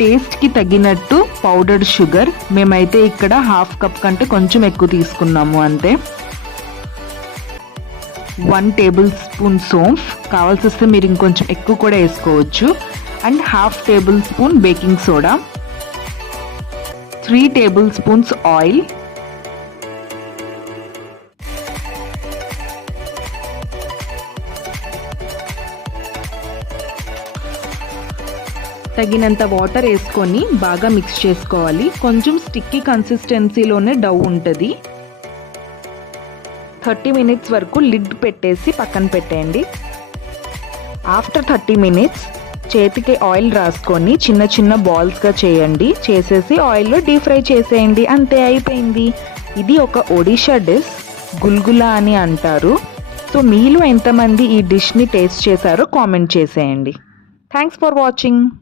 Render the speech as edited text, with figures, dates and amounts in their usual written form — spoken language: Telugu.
టేస్ట్కి తగినట్టు పౌడర్డ్ షుగర్, మేమైతే ఇక్కడ 1/2 కప్ కంటే కొంచెం ఎక్కువ తీసుకున్నాము అంతే. 1 టేబుల్ స్పూన్ సోంఫ్, కావాల్సి వస్తే మీరు ఇంకొంచెం ఎక్కువ కూడా వేసుకోవచ్చు. And 1/2 table spoon baking soda, 3 table spoons oil, తగినంత వాటర్ వేసుకొని బాగా మిక్స్ చేసుకోవాలి. కొంచెం స్టిక్కీ కన్సిస్టెన్సీలోనే డౌ ఉంటుంది. 30 మినిట్స్ వరకు లిడ్ పెట్టేసి పక్కన పెట్టేయండి. ఆఫ్టర్ 30 మినిట్స్ చేతికి ఆయిల్ రాసుకొని చిన్న చిన్న బాల్స్గా చేయండి. చేసేసి ఆయిల్లో డీప్ ఫ్రై చేసేయండి. అంతే, అయిపోయింది. ఇది ఒక ఒడిషా డిష్, గుల్గులా అని అంటారు. సో మీలో ఎంతమంది ఈ డిష్ని టేస్ట్ చేశారో కామెంట్ చేసేయండి. Thanks for watching.